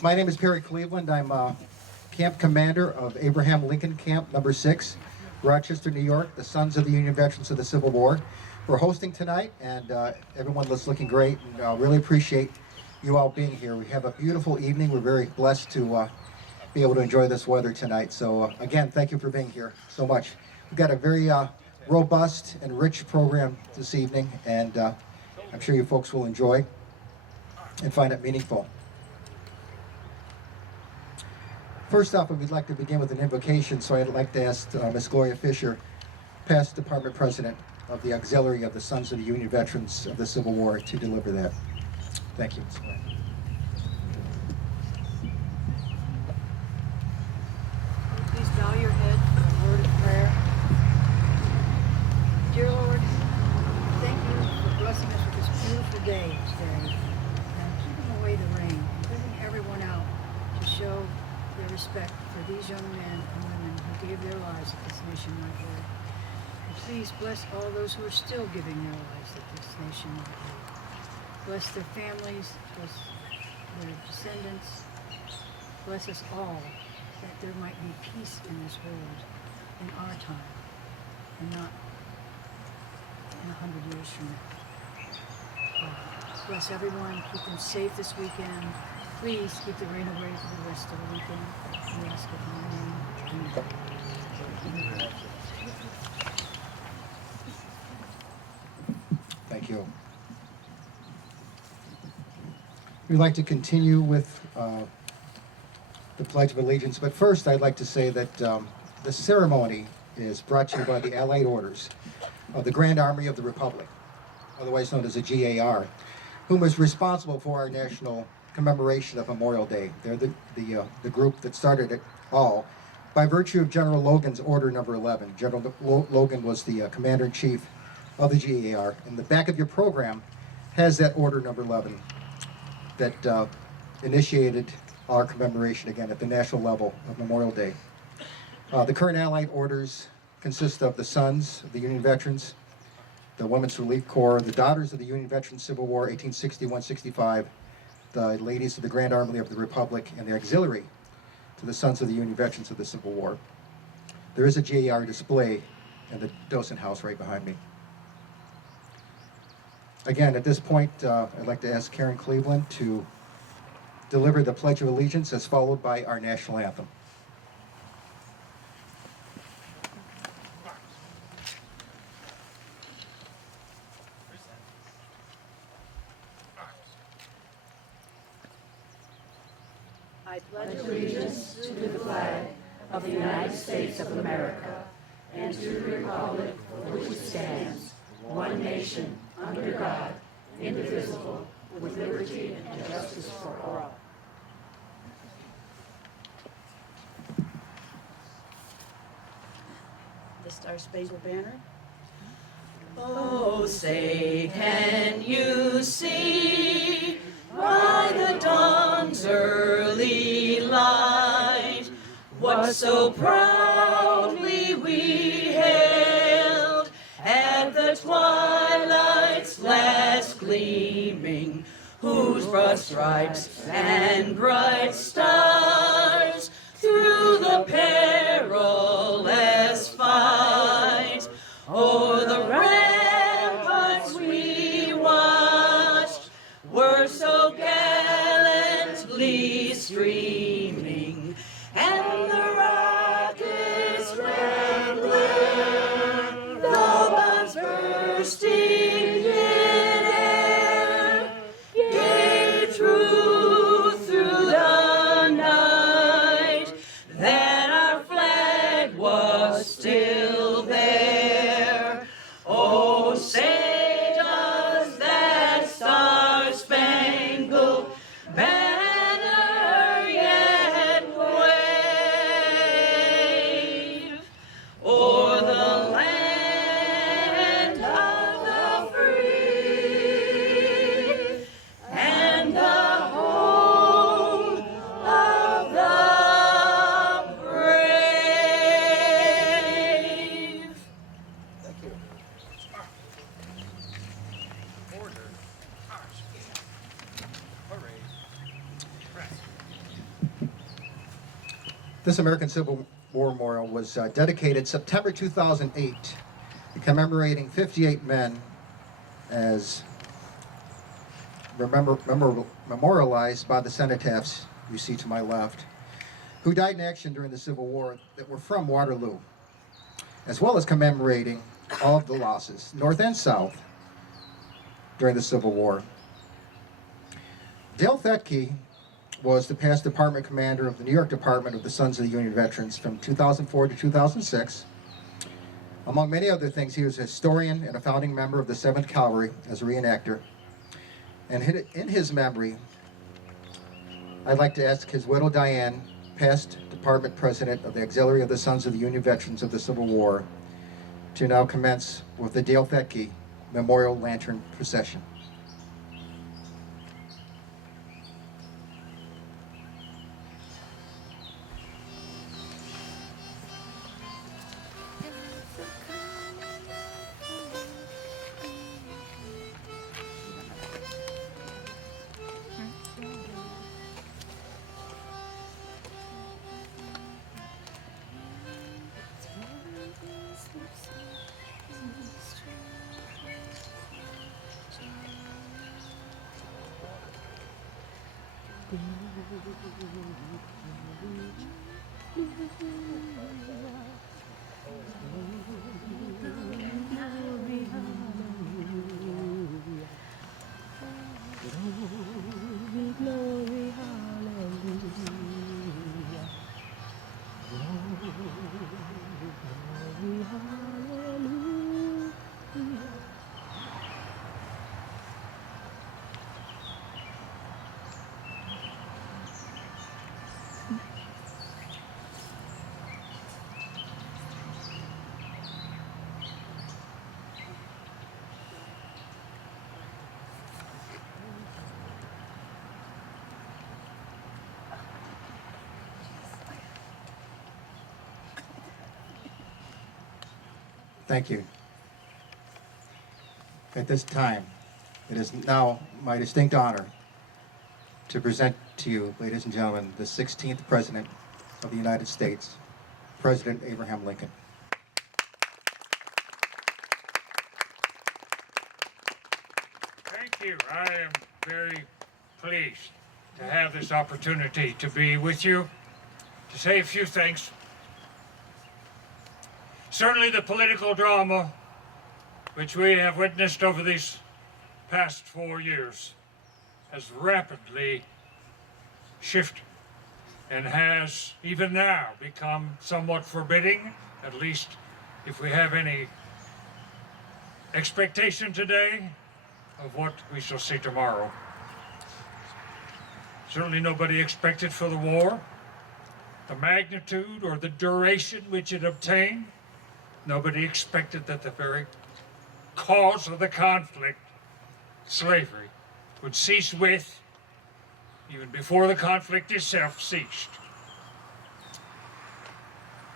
My name is Perry Cleveland. I'm camp commander of Abraham Lincoln Camp number 6, Rochester, New York, the Sons of the Union Veterans of the Civil War. We're hosting tonight, and everyone is looking great, and I really appreciate you all being here. We have a beautiful evening. We're very blessed to be able to enjoy this weather tonight. So again, thank you for being here so much. We've got a very robust and rich program this evening, and I'm sure you folks will enjoy and find it meaningful. First off, we'd like to begin with an invocation, so I'd like to ask Ms. Gloria Fisher, past Department President of the Auxiliary of the Sons of the Union Veterans of the Civil War, to deliver that. Thank you, Ms. Gloria. Please bow your head for a word of prayer. Dear Lord, thank you for blessing us with this beautiful day today, and keeping away the rain, and bringing everyone out to show their respect for these young men and women who gave their lives at this nationwide war. And please bless all those who are still giving their lives at this nationwide war. Bless their families, bless their descendants, bless us all, that there might be peace in this world in our time, and not in 100 years from now. Bless everyone, keep them safe this weekend. Please keep the rain away for the rest of the weekend. We ask it in your name. Amen. Thank you. We'd like to continue with the Pledge of Allegiance, but first I'd like to say that the ceremony is brought to you by the Allied Orders of the Grand Army of the Republic, otherwise known as the GAR, whom is responsible for our national commemoration of Memorial Day. They're the group that started it all by virtue of General Logan's Order Number 11. General Logan was the Commander-in-Chief of the GAR, and the back of your program has that Order Number 11 that initiated our commemoration again at the national level of Memorial Day. The current Allied Orders consist of the Sons of the Union Veterans, the Women's Relief Corps, the Daughters of the Union Veterans Civil War, 1861-65, the Ladies of the Grand Army of the Republic, and the Auxiliary to the Sons of the Union Veterans of the Civil War. There is a GAR display in the docent house right behind me. Again, at this point, I'd like to ask Karen Cleveland to deliver the Pledge of Allegiance as followed by our national anthem. I pledge Allegiance to the flag of the United States of America and to the republic for which it stands, one nation, under God, indivisible, with liberty and justice for all. the Star-Spangled Banner. Oh, say, can you see by the dawn's early light what so proudly we hailed at the twilight's last gleaming, whose broad stripes and bright stars through the perilous fight o'er the ramparts we watched were so gallantly streaming, and the rockets red glare, the bombs bursting in air, gave truth through the night that our flag was still there. Oh, say does that star-spangled banner yet This American Civil War Memorial was dedicated September 2008, commemorating 58 men as memorialized by the cenotaphs you see to my left, who died in action during the Civil War that were from Waterloo, as well as commemorating all of the losses, North and South, during the Civil War. Dale Thetke was the past department commander of the New York Department of the Sons of the Union Veterans from 2004 to 2006. Among many other things, he was a historian and a founding member of the 7th Cavalry as a reenactor. And in his memory, I'd like to ask his widow Diane, past department president of the Auxiliary of the Sons of the Union Veterans of the Civil War, to now commence with the Dale Thetke Memorial Lantern Procession. Thank you. At this time, it is now my distinct honor to present to you, ladies and gentlemen, the 16th President of the United States, President Abraham Lincoln. Thank you. I am very pleased to have this opportunity to be with you, to say a few things. Certainly the political drama which we have witnessed over these past 4 years has rapidly shifted and has even now become somewhat forbidding, at least if we have any expectation today of what we shall see tomorrow. Certainly nobody expected for the war, the magnitude or the duration which it obtained. Nobody expected that the very cause of the conflict, slavery, would cease with, even before the conflict itself ceased.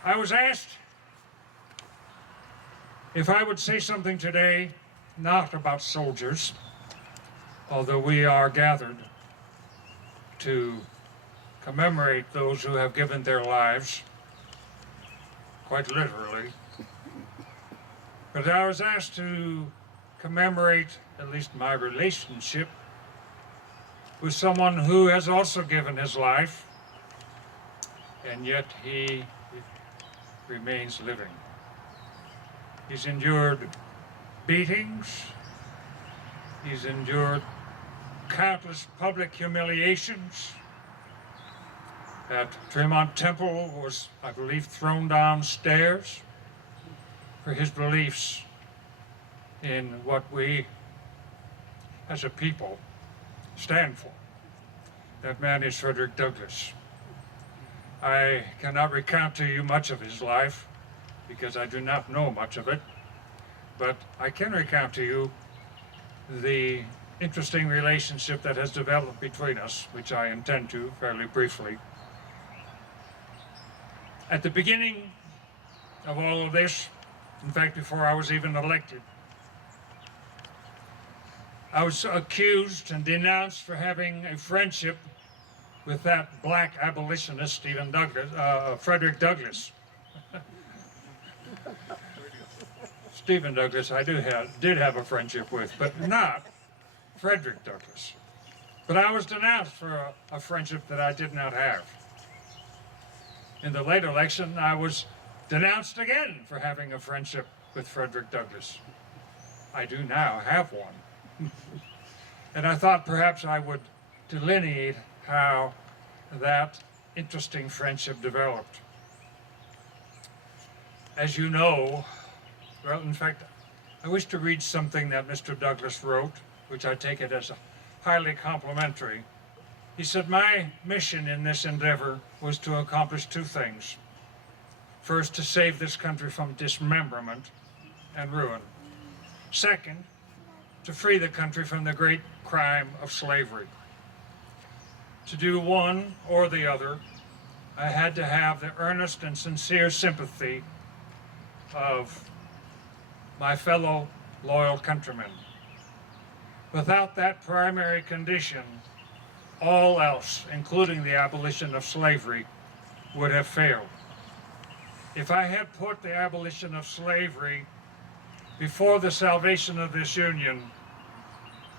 I was asked if I would say something today not about soldiers, although we are gathered to commemorate those who have given their lives, quite literally. But I was asked to commemorate at least my relationship with someone who has also given his life, and yet he remains living. He's endured beatings, he's endured countless public humiliations. At Tremont Temple was, I believe, thrown downstairs for his beliefs in what we as a people stand for. That man is Frederick Douglass. I cannot recount to you much of his life because I do not know much of it, but I can recount to you the interesting relationship that has developed between us, which I intend to fairly briefly. At the beginning of all of this, in fact, before I was even elected, I was accused and denounced for having a friendship with that black abolitionist, Frederick Douglass. Stephen Douglas I did have a friendship with, but not Frederick Douglass. But I was denounced for a friendship that I did not have. In the late election, I was denounced again for having a friendship with Frederick Douglass. I do now have one. And I thought perhaps I would delineate how that interesting friendship developed. As you know, well, in fact, I wish to read something that Mr. Douglass wrote, which I take it as highly complimentary. He said, "My mission in this endeavor was to accomplish two things. First, to save this country from dismemberment and ruin. Second, to free the country from the great crime of slavery. To do one or the other, I had to have the earnest and sincere sympathy of my fellow loyal countrymen. Without that primary condition, all else, including the abolition of slavery, would have failed. If I had put the abolition of slavery before the salvation of this union,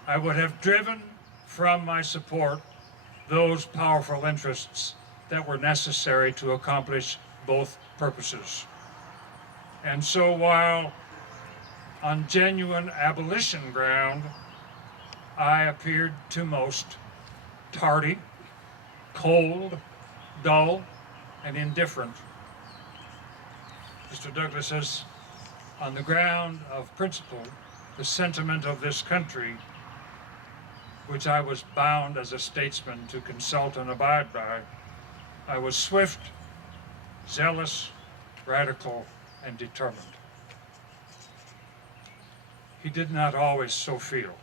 I would have driven from my support those powerful interests that were necessary to accomplish both purposes. And so while on genuine abolition ground, I appeared to most tardy, cold, dull, and indifferent, Mr. Douglass says, on the ground of principle, the sentiment of this country, which I was bound as a statesman to consult and abide by, I was swift, zealous, radical, and determined. He did not always so feel.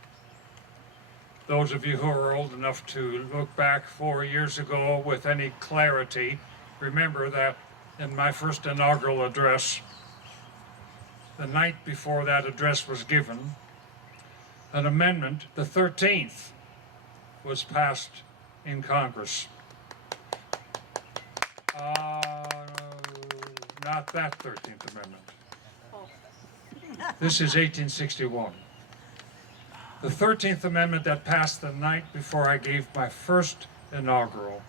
Those of you who are old enough to look back 4 years ago with any clarity, remember that in my first inaugural address, the night before that address was given, an amendment, the 13th, was passed in Congress. Not that 13th Amendment. This is 1861. The 13th Amendment that passed the night before I gave my first inaugural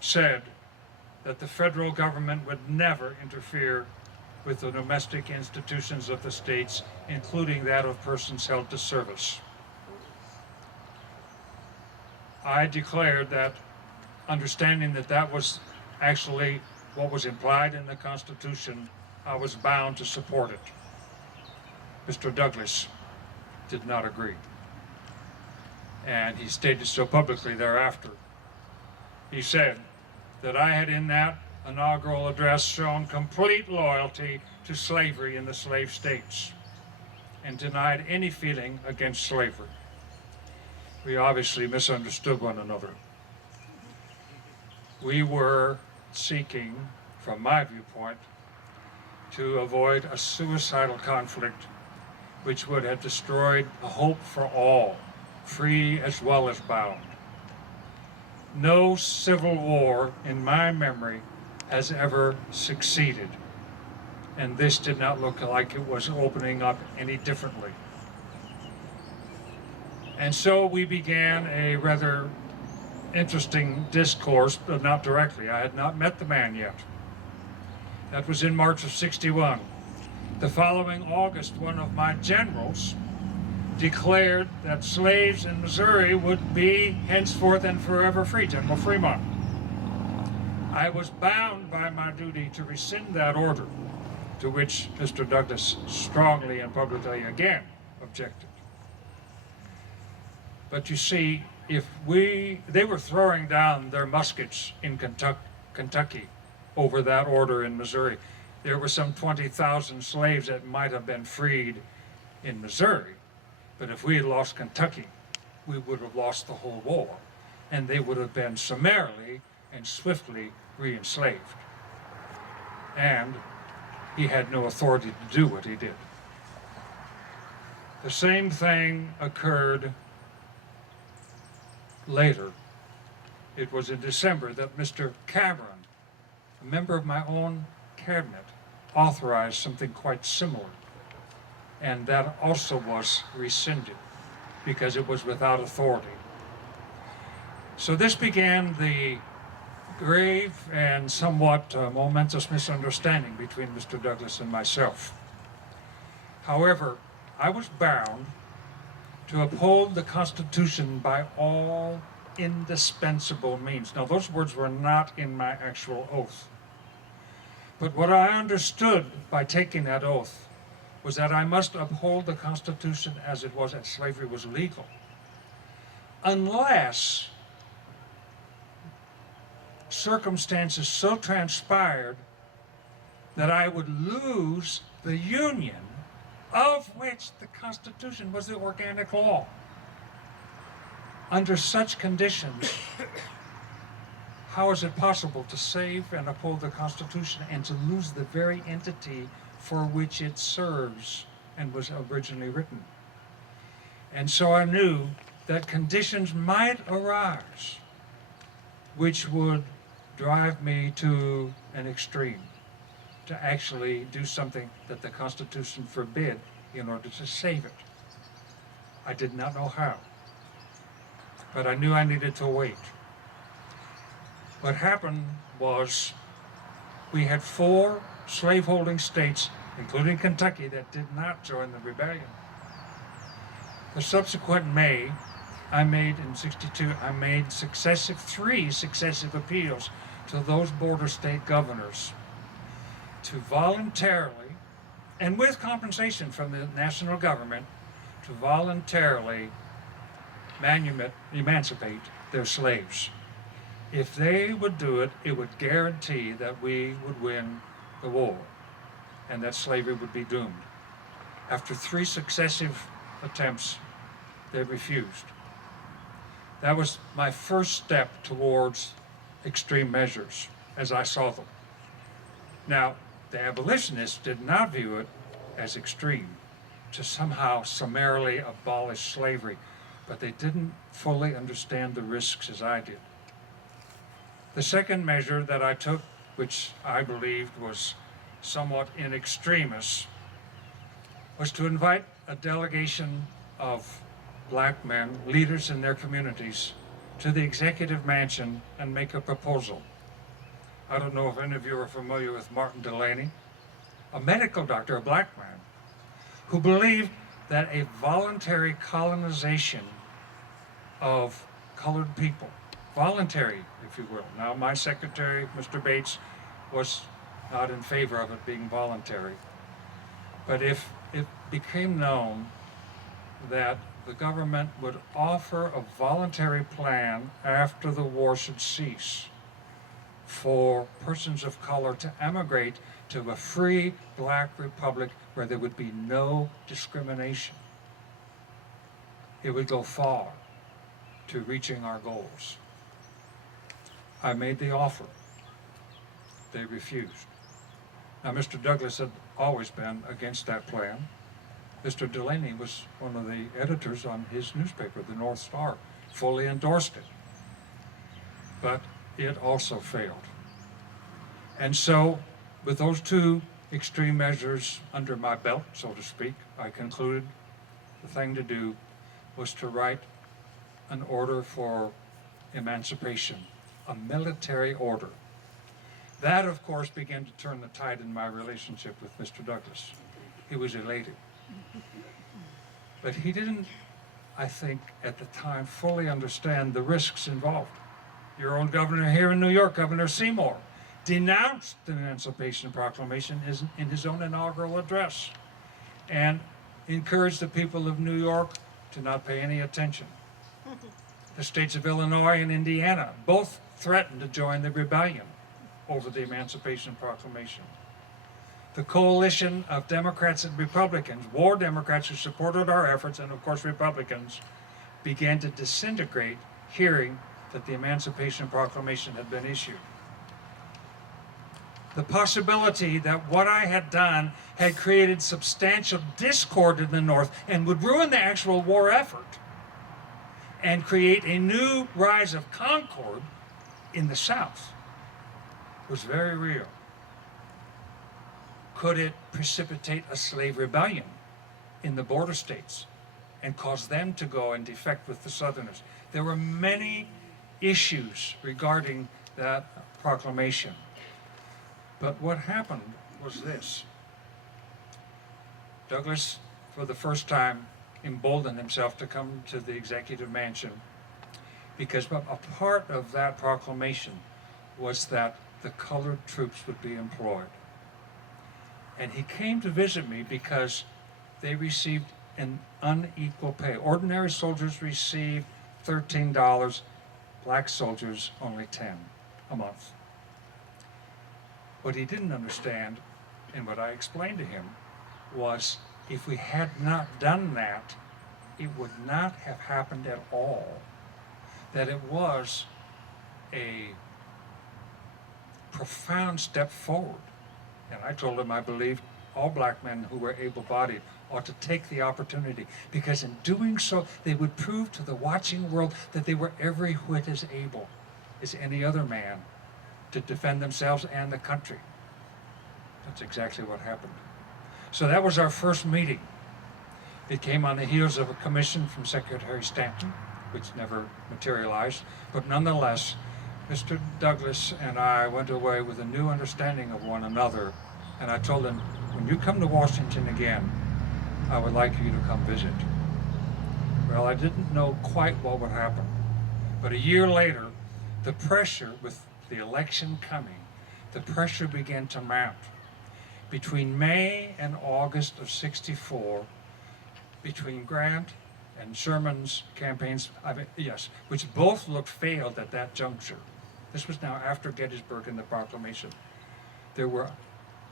said that the federal government would never interfere with the domestic institutions of the states, including that of persons held to service. I declared that, understanding that that was actually what was implied in the Constitution, I was bound to support it. Mr. Douglass did not agree, and he stated so publicly thereafter. He said that I had in that inaugural address shown complete loyalty to slavery in the slave states and denied any feeling against slavery. We obviously misunderstood one another. We were seeking, from my viewpoint, to avoid a suicidal conflict which would have destroyed the hope for all, free as well as bound. No civil war in my memory has ever succeeded, and this did not look like it was opening up any differently. And so we began a rather interesting discourse, but not directly. I had not met the man yet. That was in March of '61. The following August, one of my generals declared that slaves in Missouri would be henceforth and forever free, General Fremont. I was bound by my duty to rescind that order, to which Mr. Douglass strongly and publicly again objected. But you see, they were throwing down their muskets in Kentucky over that order in Missouri. There were some 20,000 slaves that might have been freed in Missouri, but if we had lost Kentucky, we would have lost the whole war, and they would have been summarily and swiftly re-enslaved. And he had no authority to do what he did. The same thing occurred later it was in December that Mr. Cameron, a member of my own cabinet, authorized something quite similar. And that also was rescinded because it was without authority. So this began the grave and somewhat momentous misunderstanding between Mr. Douglas and myself. However, I was bound to uphold the Constitution by all indispensable means. Now, those words were not in my actual oath. But what I understood by taking that oath was that I must uphold the Constitution as it was, as slavery was legal, unless circumstances so transpired that I would lose the Union, of which the Constitution was the organic law. Under such conditions, how is it possible to save and uphold the Constitution and to lose the very entity for which it serves and was originally written? And so I knew that conditions might arise which would drive me to an extreme, to actually do something that the Constitution forbid in order to save it. I did not know how, but I knew I needed to wait. What happened was we had 4 slaveholding states, including Kentucky, that did not join the rebellion. The subsequent May, in '62, I made 3 successive appeals to those border state governors to voluntarily, and with compensation from the national government, to voluntarily emancipate their slaves. If they would do it, it would guarantee that we would win the war and that slavery would be doomed. After 3 successive attempts, they refused. That was my first step towards extreme measures as I saw them. Now, the abolitionists did not view it as extreme to somehow summarily abolish slavery, but they didn't fully understand the risks as I did. The second measure that I took, which I believed was somewhat in extremis, was to invite a delegation of black men, leaders in their communities, to the executive mansion and make a proposal. I don't know if any of you are familiar with Martin Delaney, a medical doctor, a black man, who believed that a voluntary colonization of colored people, voluntary, if you will. Now, my secretary, Mr. Bates, was not in favor of it being voluntary. But if it became known that the government would offer a voluntary plan after the war should cease for persons of color to emigrate to a free black republic where there would be no discrimination, it would go far to reaching our goals. I made the offer. They refused. Now, Mr. Douglas had always been against that plan. Mr. Delaney was one of the editors on his newspaper, the North Star, fully endorsed it. But it also failed. And so, with those 2 extreme measures under my belt, so to speak, I concluded the thing to do was to write an order for emancipation, a military order. That, of course, began to turn the tide in my relationship with Mr. Douglas. He was elated. But he didn't, I think, at the time, fully understand the risks involved. Your own governor here in New York, Governor Seymour, denounced the Emancipation Proclamation in his own inaugural address and encouraged the people of New York to not pay any attention. The states of Illinois and Indiana both threatened to join the rebellion over the Emancipation Proclamation. The coalition of Democrats and Republicans, war Democrats who supported our efforts, and of course Republicans, began to disintegrate hearing that the Emancipation Proclamation had been issued. The possibility that what I had done had created substantial discord in the North and would ruin the actual war effort and create a new rise of concord in the South was very real. Could it precipitate a slave rebellion in the border states and cause them to go and defect with the Southerners? There were many issues regarding that proclamation. But what happened was this. Douglas, for the first time, emboldened himself to come to the executive mansion because a part of that proclamation was that the colored troops would be employed. And he came to visit me because they received an unequal pay. Ordinary soldiers received $13, black soldiers only $10 a month. What he didn't understand, and what I explained to him, was if we had not done that, it would not have happened at all. That it was a profound step forward. And I told him I believed all black men who were able-bodied ought to take the opportunity, because in doing so, they would prove to the watching world that they were every whit as able as any other man to defend themselves and the country. That's exactly what happened. So that was our first meeting. It came on the heels of a commission from Secretary Stanton, which never materialized, but nonetheless, Mr. Douglas and I went away with a new understanding of one another, and I told him, when you come to Washington again, I would like you to come visit. Well, I didn't know quite what would happen, but a year later, the pressure, with the election coming, the pressure began to mount. Between May and August of '64, between Grant and Sherman's campaigns, which both looked failed at that juncture. This was now after Gettysburg and the proclamation. There were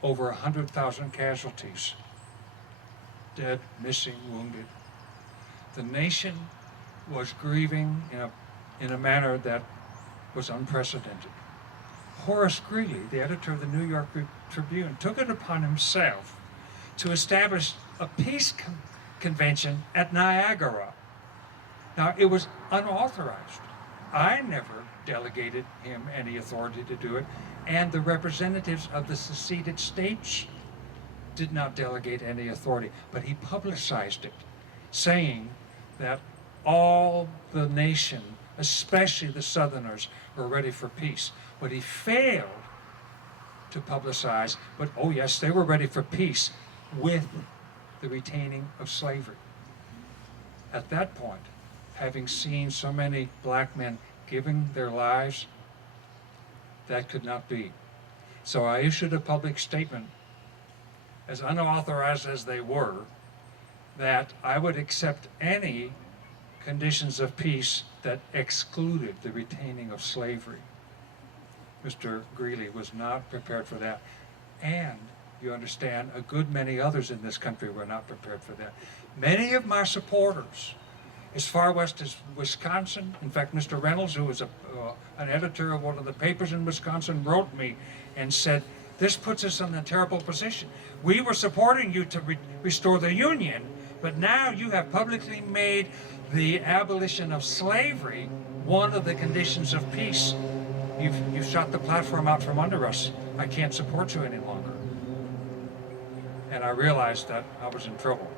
over 100,000 casualties, dead, missing, wounded. The nation was grieving in a manner that was unprecedented. Horace Greeley, the editor of the New York Tribune, took it upon himself to establish a peace convention at Niagara. Now, it was unauthorized. I never delegated him any authority to do it, and the representatives of the seceded states did not delegate any authority, but he publicized it, saying that all the nation, especially the Southerners, were ready for peace. What he failed to publicize, but oh yes, they were ready for peace with the retaining of slavery. At that point, having seen so many black men giving their lives, that could not be. So I issued a public statement, as unauthorized as they were, that I would accept any conditions of peace that excluded the retaining of slavery. Mr. Greeley was not prepared for that. And you understand, a good many others in this country were not prepared for that. Many of my supporters, as far west as Wisconsin, in fact, Mr. Reynolds, who was an editor of one of the papers in Wisconsin, wrote me and said, this puts us in a terrible position. We were supporting you to restore the Union, but now you have publicly made the abolition of slavery one of the conditions of peace. You've shot the platform out from under us. I can't support you any longer. And I realized that I was in trouble.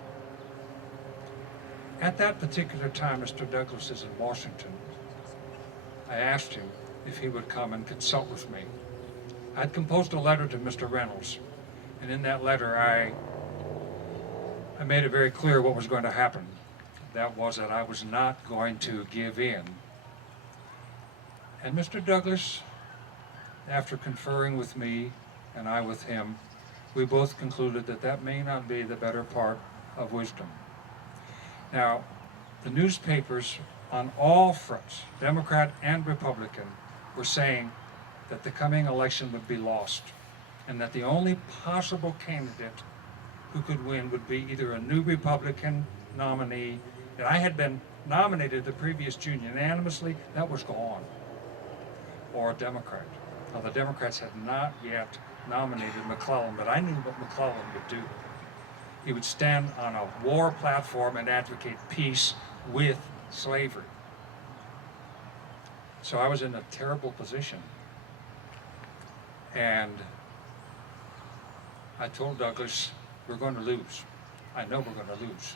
At that particular time, Mr. Douglas is in Washington. I asked him if he would come and consult with me. I'd composed a letter to Mr. Reynolds, and in that letter I made it very clear what was going to happen. That was that I was not going to give in. And Mr. Douglas, after conferring with me and I with him, we both concluded that that may not be the better part of wisdom. Now, the newspapers on all fronts, Democrat and Republican, were saying that the coming election would be lost, and that the only possible candidate who could win would be either a new Republican nominee, and I had been nominated the previous June unanimously, that was gone, or a Democrat. Now, the Democrats had not yet nominated McClellan, but I knew what McClellan would do. He would stand on a war platform and advocate peace with slavery. So I was in a terrible position. And I told Douglas, we're going to lose. I know we're going to lose.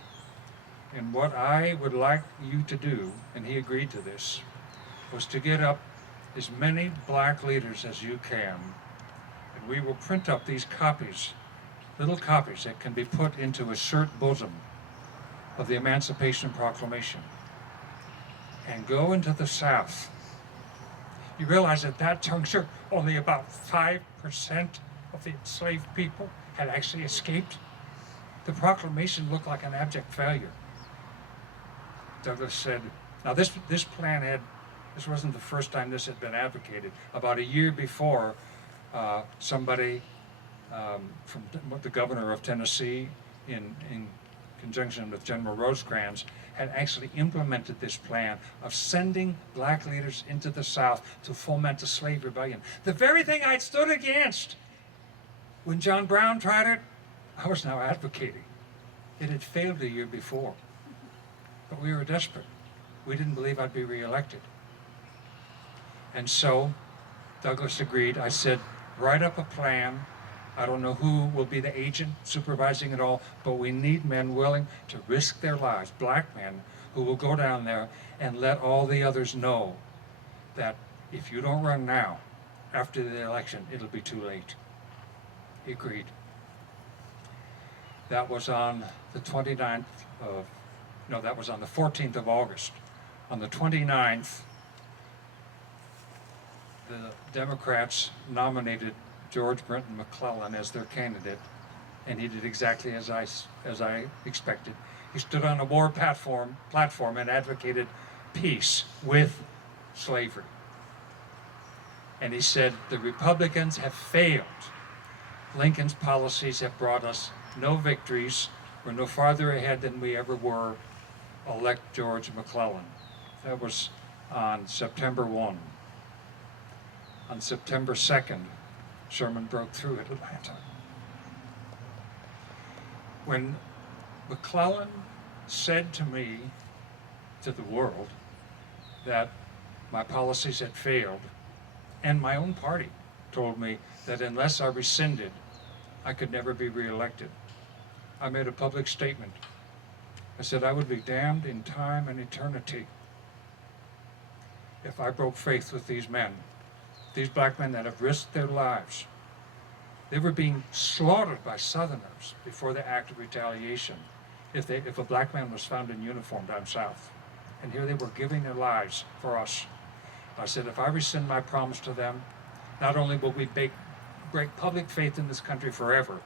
And what I would like you to do, and he agreed to this, was to get up as many black leaders as you can, and we will print up these copies, little copies that can be put into a shirt bosom of the Emancipation Proclamation, and go into the South. You realize at that juncture, only about 5% of the enslaved people had actually escaped. The proclamation looked like an abject failure. Douglas said, now this plan this wasn't the first time this had been advocated. About a year before, somebody from the governor of Tennessee, in conjunction with General Rosecrans, had actually implemented this plan of sending black leaders into the South to foment a slave rebellion. The very thing I'd stood against when John Brown tried it, I was now advocating. It had failed a year before, but we were desperate. We didn't believe I'd be reelected. And so Douglas agreed. I said, write up a plan. I don't know who will be the agent supervising it all, but we need men willing to risk their lives, black men who will go down there and let all the others know that if you don't run now, after the election, it'll be too late. He agreed. That was on the 29th of, no, that was on the 14th of August. On the 29th, the Democrats nominated George Brinton McClellan as their candidate, and he did exactly as I expected. He stood on a war platform and advocated peace with slavery. And he said, the Republicans have failed. Lincoln's policies have brought us no victories. We're no farther ahead than we ever were. Elect George McClellan. That was on September 1. On September 2nd, Sherman broke through at Atlanta. When McClellan said to me, to the world, that my policies had failed, and my own party told me that unless I rescinded, I could never be reelected, I made a public statement. I said I would be damned in time and eternity if I broke faith with these men, these black men that have risked their lives. They were being slaughtered by Southerners before the act of retaliation if a black man was found in uniform down south. And here they were giving their lives for us. I said, if I rescind my promise to them, not only will we break public faith in this country forever,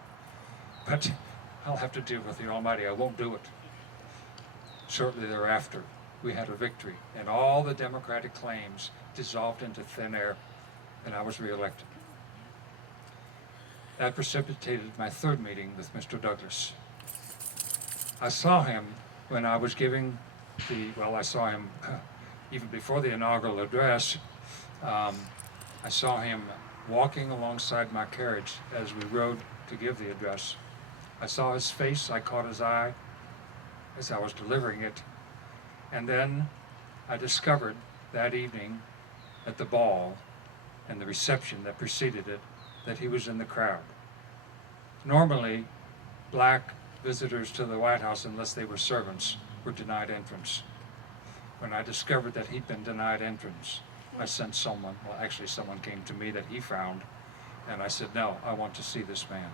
but I'll have to deal with the Almighty. I won't do it. Shortly thereafter, we had a victory, and all the Democratic claims dissolved into thin air, and I was reelected. That precipitated my third meeting with Mr. Douglas. I saw him when I was giving I saw him even before the inaugural address. I saw him walking alongside my carriage as we rode to give the address. I saw his face, I caught his eye as I was delivering it. And then I discovered that evening at the ball and the reception that preceded it that he was in the crowd. Normally, black visitors to the White House, unless they were servants, were denied entrance. When I discovered that he'd been denied entrance, I sent someone came to me that he found, and I said, no, I want to see this man.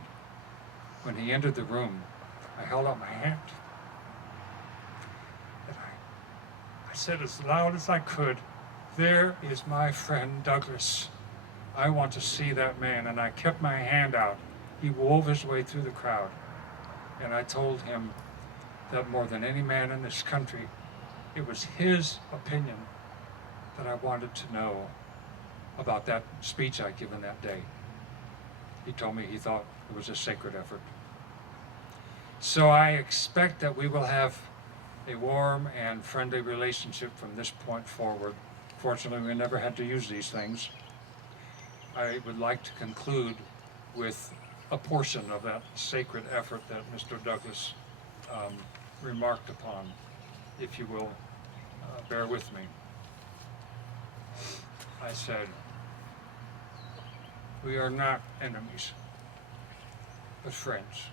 When he entered the room, I held out my hand. And I said as loud as I could, there is my friend Douglas. I want to see that man. And I kept my hand out. He wove his way through the crowd. And I told him that more than any man in this country, it was his opinion that I wanted to know about that speech I'd given that day. He told me he thought it was a sacred effort. So I expect that we will have a warm and friendly relationship from this point forward. Fortunately, we never had to use these things. I would like to conclude with a portion of that sacred effort that Mr. Douglas remarked upon, if you will bear with me. I said, we are not enemies, but friends.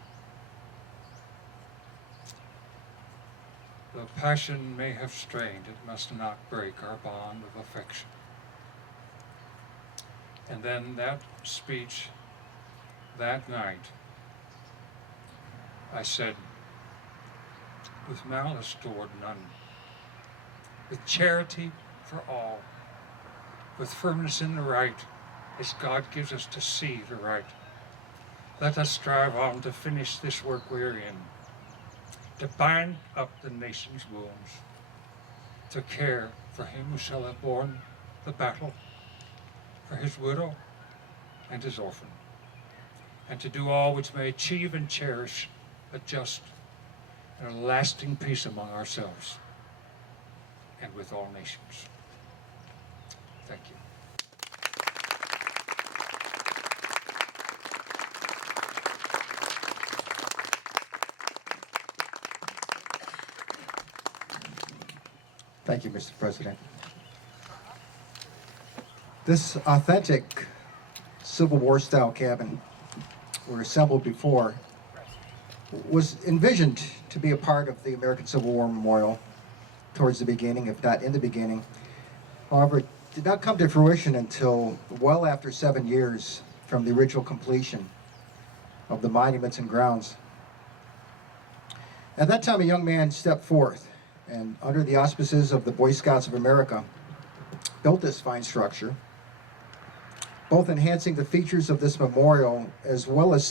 Though passion may have strained, it must not break our bond of affection. And then that speech, that night, I said, with malice toward none, with charity for all, with firmness in the right, as God gives us to see the right. Let us strive on to finish this work we're in, to bind up the nation's wounds, to care for him who shall have borne the battle, for his widow and his orphan, and to do all which may achieve and cherish a just and a lasting peace among ourselves and with all nations. Thank you. Thank you, Mr. President. This authentic Civil War style cabin were assembled before was envisioned to be a part of the American Civil War Memorial towards the beginning, if not in the beginning. However, it did not come to fruition until well after 7 years from the original completion of the monuments and grounds. At that time, a young man stepped forth and, under the auspices of the Boy Scouts of America, built this fine structure, both enhancing the features of this memorial as well as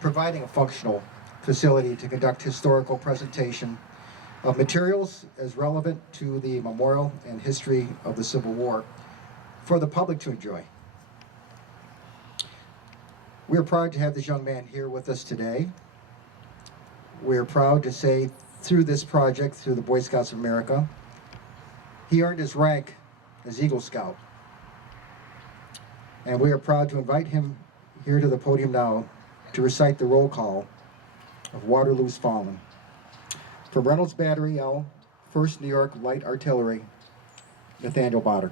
providing a functional facility to conduct historical presentation of materials as relevant to the memorial and history of the Civil War for the public to enjoy. We are proud to have this young man here with us today. We are proud to say, through this project, through the Boy Scouts of America, he earned his rank as Eagle Scout. And we are proud to invite him here to the podium now to recite the roll call of Waterloo's Fallen. From Reynolds Battery L, 1st New York Light Artillery, Nathaniel Botter.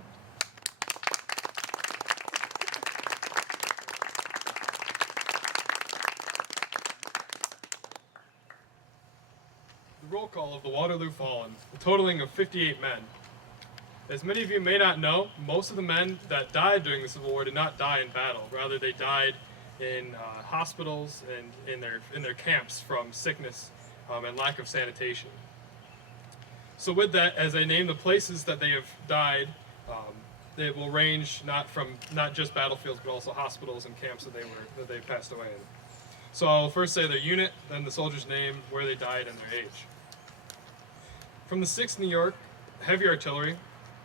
The roll call of the Waterloo Fallen, a totaling of 58 men. As many of you may not know, most of the men that died during the Civil War did not die in battle. Rather, they died in hospitals and in their camps from sickness and lack of sanitation. So with that, as I name the places that they have died, they will range not just battlefields, but also hospitals and camps that they passed away in. So I'll first say their unit, then the soldier's name, where they died, and their age. From the 6th New York Heavy Artillery,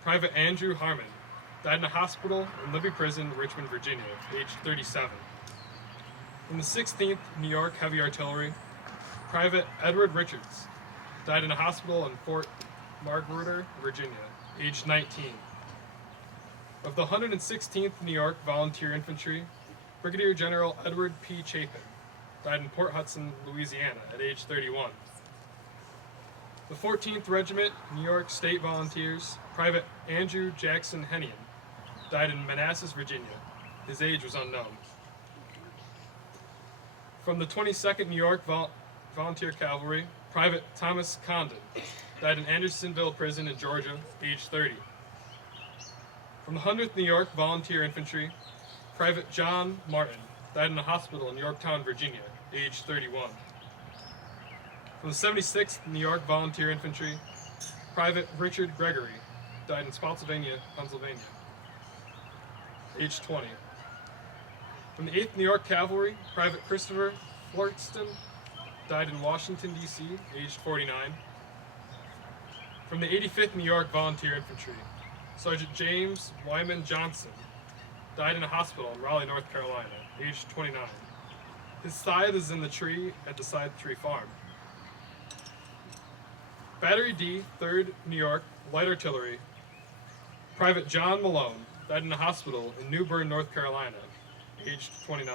Private Andrew Harmon died in a hospital in Libby Prison, Richmond, Virginia, aged 37. From the 16th New York Heavy Artillery, Private Edward Richards died in a hospital in Fort Magruder, Virginia, aged 19. Of the 116th New York Volunteer Infantry, Brigadier General Edward P. Chapin died in Port Hudson, Louisiana, at age 31. The 14th Regiment New York State Volunteers, Private Andrew Jackson Hennian died in Manassas, Virginia. His age was unknown. From the 22nd New York Volunteer Cavalry, Private Thomas Condon died in Andersonville Prison in Georgia, age 30. From the 100th New York Volunteer Infantry, Private John Martin died in a hospital in Yorktown, Virginia, age 31. From the 76th New York Volunteer Infantry, Private Richard Gregory died in Spotsylvania, Pennsylvania, age 20. From the 8th New York Cavalry, Private Christopher Flortston died in Washington, D.C., aged 49. From the 85th New York Volunteer Infantry, Sergeant James Wyman Johnson died in a hospital in Raleigh, North Carolina, aged 29. His scythe is in the tree at the Scythe Tree Farm. Battery D, 3rd New York Light Artillery, Private John Malone died in a hospital in New Bern, North Carolina, aged 29.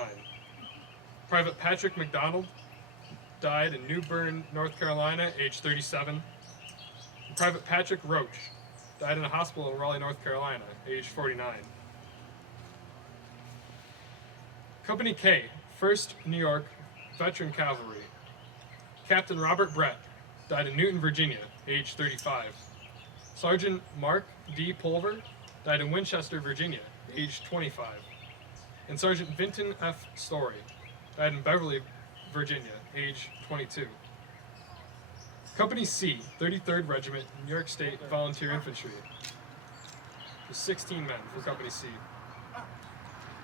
Private Patrick McDonald died in New Bern, North Carolina, age 37. And Private Patrick Roach died in a hospital in Raleigh, North Carolina, age 49. Company K, 1st New York Veteran Cavalry. Captain Robert Brett, died in Newton, Virginia, age 35. Sergeant Mark D. Pulver, died in Winchester, Virginia, age 25. And Sergeant Vinton F. Story, died in Beverly, Virginia, age 22. Company C, 33rd Regiment, New York State Volunteer Infantry. There's 16 men for Company C.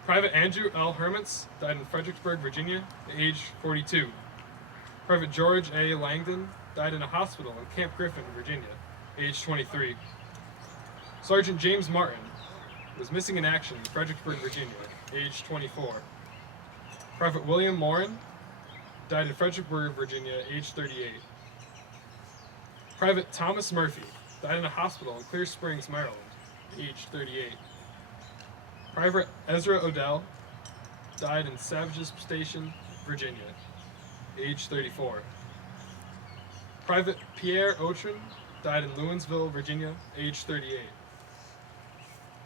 Private Andrew L. Hermits, died in Fredericksburg, Virginia, age 42. Private George A. Langdon, died in a hospital in Camp Griffin, Virginia, age 23. Sergeant James Martin was missing in action in Fredericksburg, Virginia, age 24. Private William Morin, died in Fredericksburg, Virginia, age 38. Private Thomas Murphy, died in a hospital in Clear Springs, Maryland, age 38. Private Ezra Odell, died in Savages Station, Virginia, age 34. Private Pierre Autrin, died in Lewinsville, Virginia, age 38.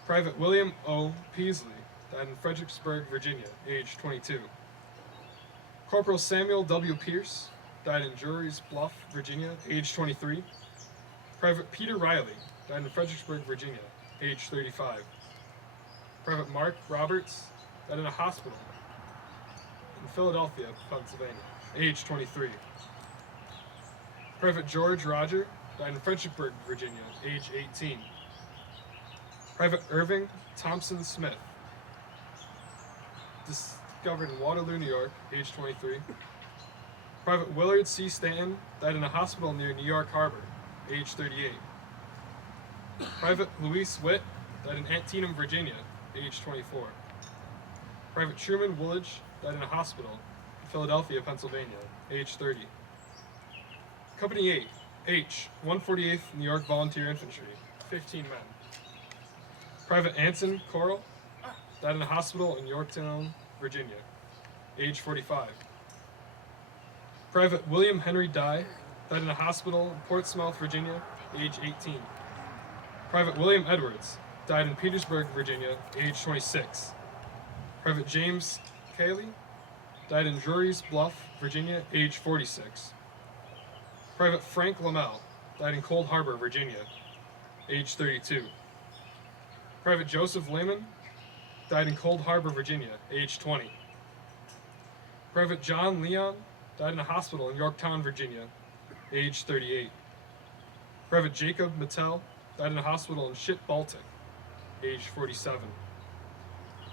Private William O. Peasley, died in Fredericksburg, Virginia, age 22. Corporal Samuel W. Pierce, died in Jury's Bluff, Virginia, age 23. Private Peter Riley, died in Fredericksburg, Virginia, age 35. Private Mark Roberts, died in a hospital in Philadelphia, Pennsylvania, age 23. Private George Roger, died in Fredericksburg, Virginia, age 18. Private Irving Thompson Smith, discovered in Waterloo, New York, age 23. Private Willard C. Stanton, died in a hospital near New York Harbor, age 38. Private Luis Witt, died in Antietam, Virginia, age 24. Private Truman Woolidge, died in a hospital in Philadelphia, Pennsylvania, age 30. Company 8, H, 148th New York Volunteer Infantry, 15 men. Private Anson Coral, died in a hospital in Yorktown, Virginia, age 45. Private William Henry Dye, died in a hospital in Portsmouth, Virginia, age 18. Private William Edwards, died in Petersburg, Virginia, age 26. Private James Cayley, died in Jury's Bluff, Virginia, age 46. Private Frank Lamel, died in Cold Harbor, Virginia, age 32. Private Joseph Lehman, died in Cold Harbor, Virginia, age 20. Private John Leon, died in a hospital in Yorktown, Virginia, age 38. Private Jacob Mattel, died in a hospital in Ship Baltic, age 47.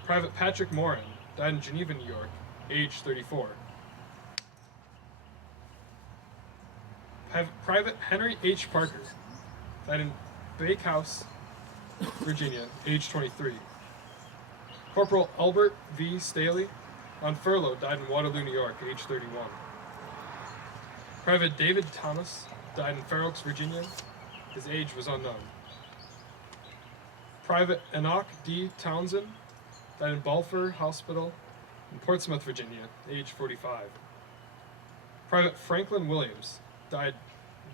Private Patrick Morin, died in Geneva, New York, age 34. Private Henry H. Parker, died in Bakehouse, Virginia, age 23. Corporal Albert V. Staley, on furlough, died in Waterloo, New York, age 31. Private David Thomas, died in Fair Oaks, Virginia. His age was unknown. Private Enoch D. Townsend, died in Balfour Hospital in Portsmouth, Virginia, age 45. Private Franklin Williams, died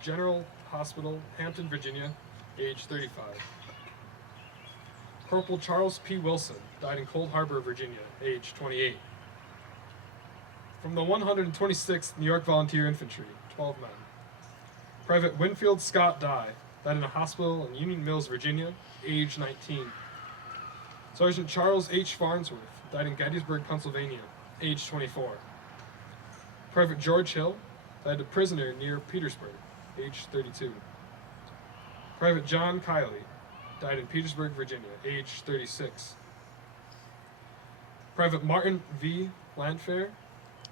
General Hospital, Hampton, Virginia, age 35. Corporal Charles P. Wilson, died in Cold Harbor, Virginia, age 28. From the 126th New York Volunteer Infantry, 12 men. Private Winfield Scott Dye, died in a hospital in Union Mills, Virginia, age 19. Sergeant Charles H. Farnsworth, died in Gettysburg, Pennsylvania, age 24. Private George Hill, died a prisoner near Petersburg, age 32. Private John Kiley, died in Petersburg, Virginia, age 36. Private Martin V. Landfair,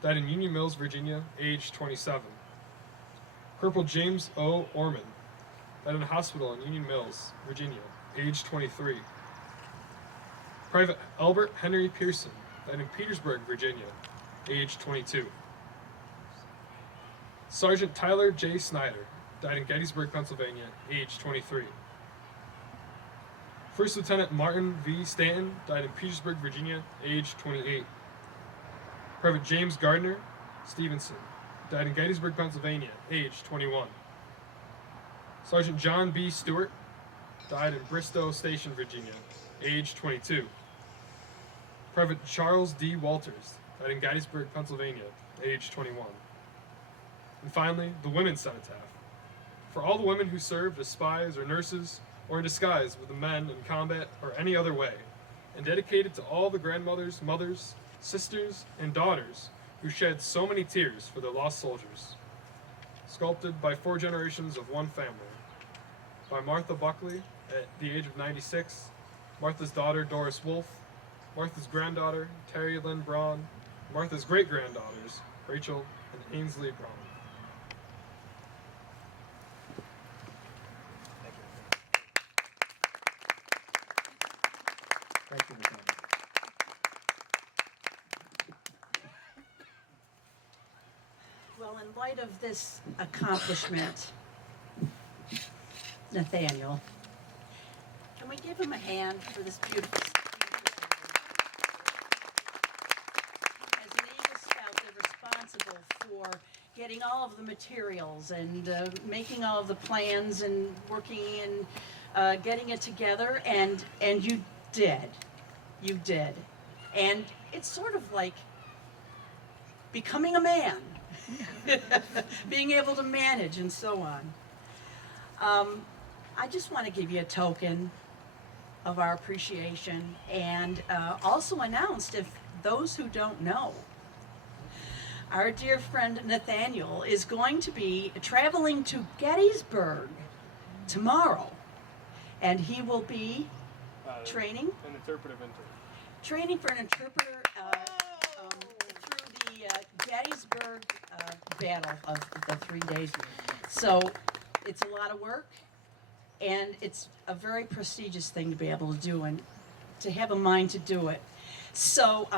died in Union Mills, Virginia, age 27. Corporal James O. Orman, died in a hospital in Union Mills, Virginia, age 23. Private Albert Henry Pearson, died in Petersburg, Virginia, age 22. Sergeant Tyler J. Snyder, died in Gettysburg, Pennsylvania, age 23. First Lieutenant Martin V. Stanton, died in Petersburg, Virginia, age 28. Private James Gardner Stevenson, died in Gettysburg, Pennsylvania, age 21. Sergeant John B. Stewart, died in Bristow Station, Virginia, age 22. Private Charles D. Walters died in Gettysburg, Pennsylvania, age 21. And finally, the Women's Cenotaph. For all the women who served as spies or nurses, or in disguise with the men in combat or any other way, and dedicated to all the grandmothers, mothers, sisters, and daughters who shed so many tears for their lost soldiers. Sculpted by 4 generations of one family. By Martha Buckley at the age of 96, Martha's daughter Doris Wolfe, Martha's granddaughter Terry Lynn Braun, Martha's great-granddaughters Rachel and Ainsley Braun. Thank you, Nathaniel. Well, in light of this accomplishment, Nathaniel, can we give him a hand for this beautiful As an Eagle Scout, they're responsible for getting all of the materials and making all of the plans and working and getting it together, and you did. You did. And it's sort of like becoming a man. Being able to manage and so on. I just want to give you a token of our appreciation and also announce, if those who don't know, our dear friend Nathaniel is going to be traveling to Gettysburg tomorrow, and he will be training An interpretive intern. Training for an interpreter through the Gettysburg battle of the 3 days. So it's a lot of work, and it's a very prestigious thing to be able to do and to have a mind to do it. So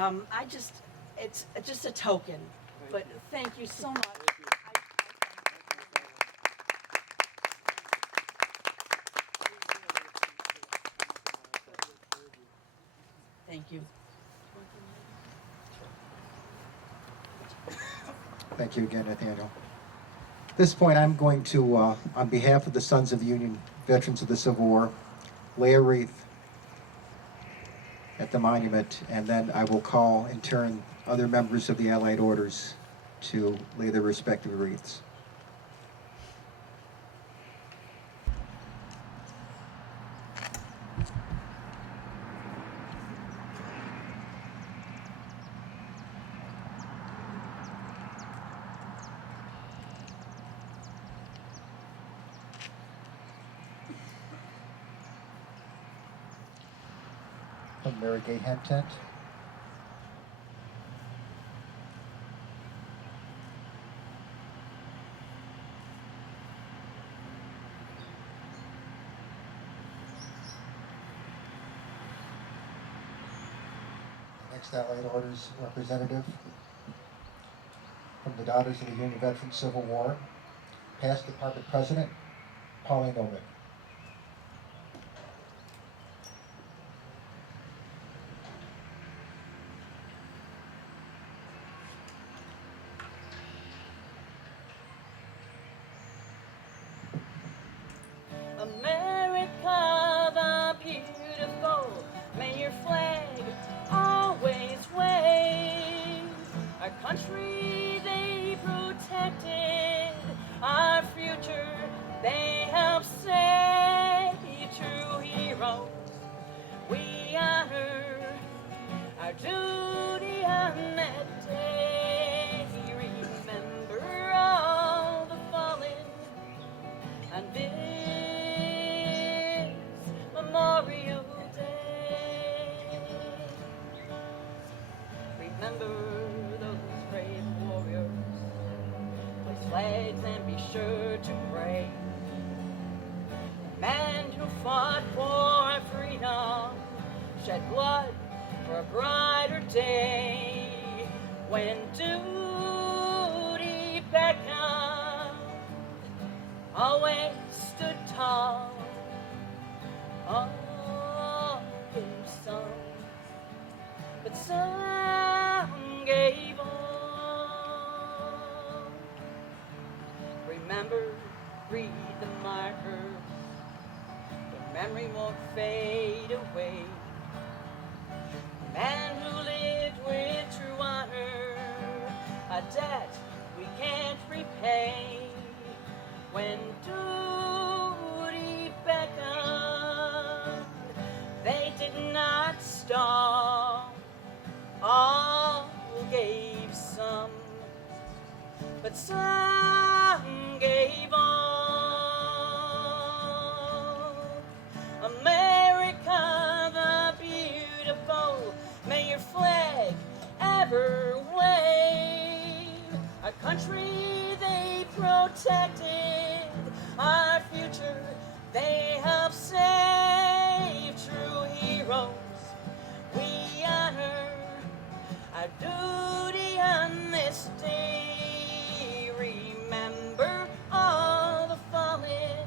it's just a token, but thank you so much. Thank you. Thank you again, Nathaniel. At this point, I'm going to, on behalf of the Sons of the Union Veterans of the Civil War, lay a wreath at the monument, and then I will call, in turn, other members of the Allied Orders to lay their respective wreaths. From Mary Gay Hemp Tent. Next Allied Orders representative from the Daughters of the Union Veterans Civil War, past Department President, Pauline Ovick. America the beautiful, may your flag always wave. Our country they protected, our future they helped save. True heroes, we honor our duty on that day. Remember all the fallen on this Memorial Day. Remember those brave warriors, place flags and be sure to pray. Men who fought for freedom, shed blood for a brighter day. When duty beckoned, always stood tall. All gave some, but some gave all. Remember, read the markers, the memory fade away. Man who lived with true honor, a debt we can't repay. When duty beckoned, they did not stop. All gave some, but some gave all. America the beautiful, may your flag ever wave. Our country they protected, our future they helped save. True heroes we honor, our duty on this day. Remember all the fallen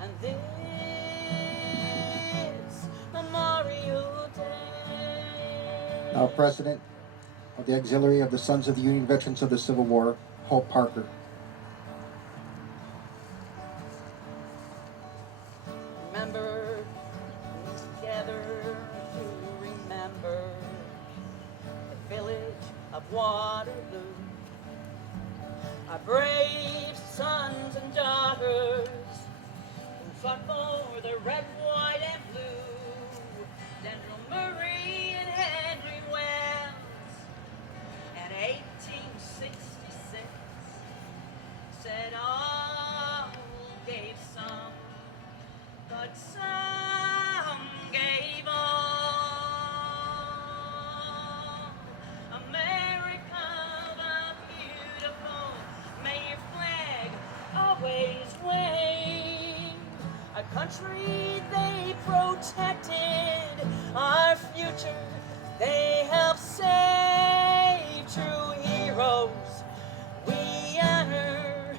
on this Memorial Day. Now, President of the Auxiliary of the Sons of the Union Veterans of the Civil War, Hope Parker. Remember, together to remember the village of Waterloo, our brave sons and daughters who fought for the red, white, and blue. General Murray and Henry Wells in 1866 said all gave some, but some gave all. America the beautiful, may your flag always wave. Our country they protected, our future they helped save. True heroes we honor,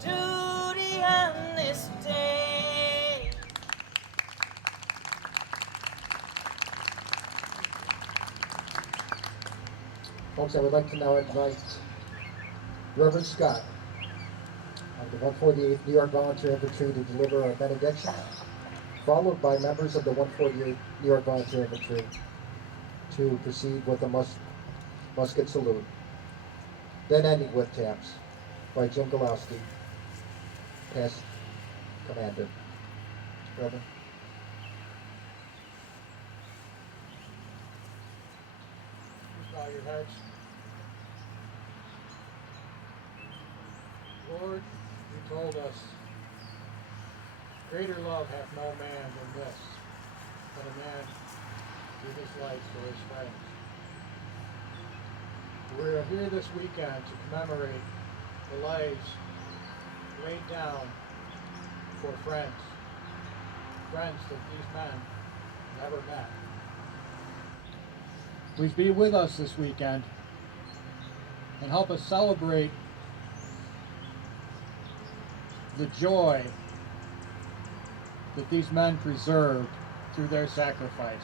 duty on this day. Folks, I would like to now invite Reverend Scott of the 148th New York Volunteer Infantry to deliver our benediction, followed by members of the 148th New York Volunteer Infantry to proceed with a musket salute, then ending with taps by Jim Golowski, past commander. Reverend. Bow your heads. Lord, you told us, greater love hath no man than this, but a man give his life for his friends. We are here this weekend to commemorate the lives laid down for friends that these men never met. Please be with us this weekend and help us celebrate the joy that these men preserved through their sacrifice.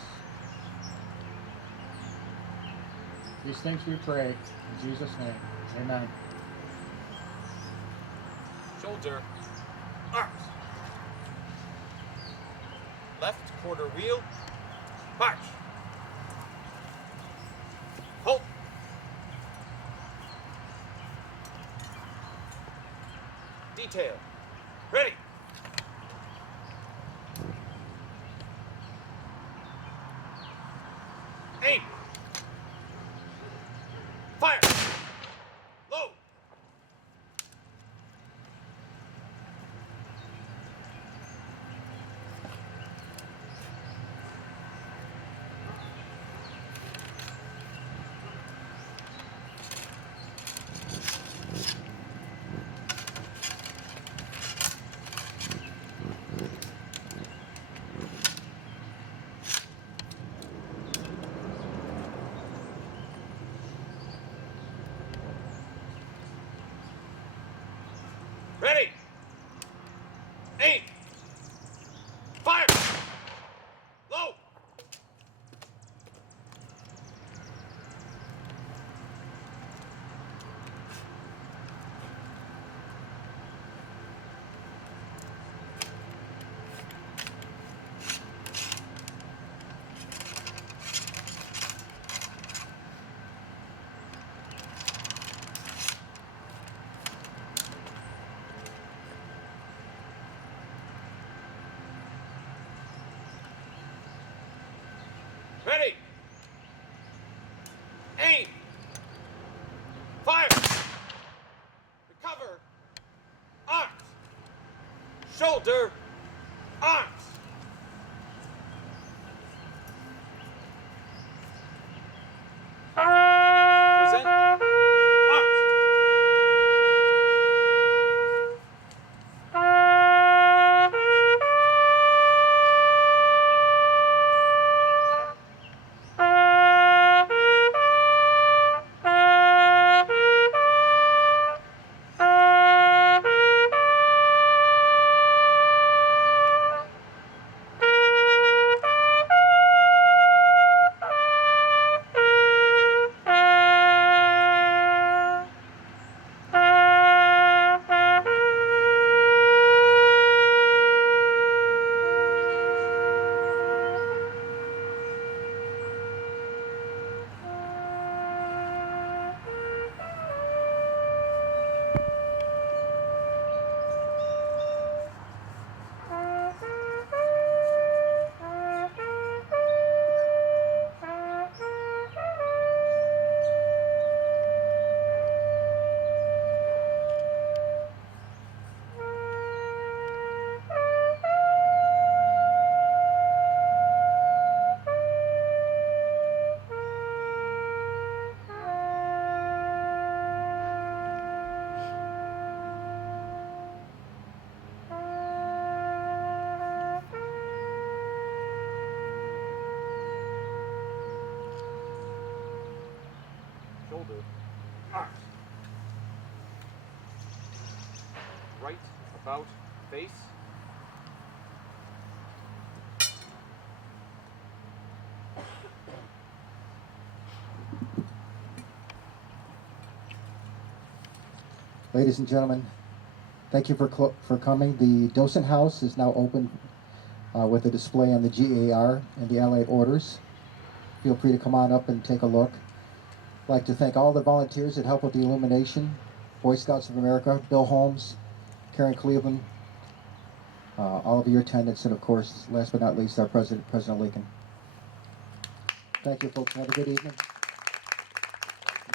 These things we pray in Jesus' name. Amen. Shoulder, arms. Left quarter wheel, march. Halt. Detail, ready. Aim. Fire. Load. Ready. Aim. Fire. Recover. Arms. Shoulder. Arms. Present. Arms. Shoulder. Arms. Right about face. Ladies and gentlemen, thank you for coming. The docent house is now open with a display on the GAR and the Allied Orders. Feel free to come on up and take a look. I'd like to thank all the volunteers that help with the Illumination, Boy Scouts of America, Bill Holmes, Karen Cleveland, all of your attendants, and of course, last but not least, our President Lincoln. Thank you, folks. Have a good evening.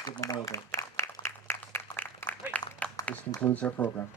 Good Memorial Day. This concludes our program.